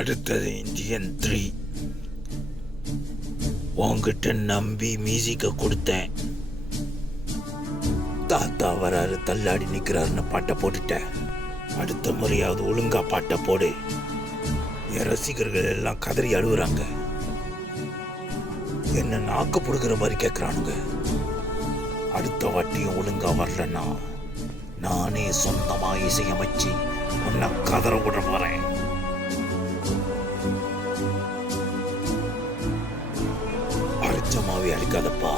அடுத்தது இந்தியன் 3. உங்ககிட்ட நம்பி மியூசிக்கை கொடுத்தேன். தாத்தா வராரு, தள்ளாடி நிற்கிறாருன்னு பாட்டை போட்டுட்டேன். அடுத்த முறையாவது ஒழுங்கா பாட்டை போடு. என் ரசிகர்கள் எல்லாம் கதறி அழுகுறாங்க. என்ன நாக்கு புடுக்கிற மாதிரி கேட்குறானுங்க. அடுத்த வாட்டியும் ஒழுங்கா வரலன்னா நானே சொந்தமா இசையமைச்சு உன்னை கதற விட போறேன். அடிச்சமாவே அடிக்காதப்பா.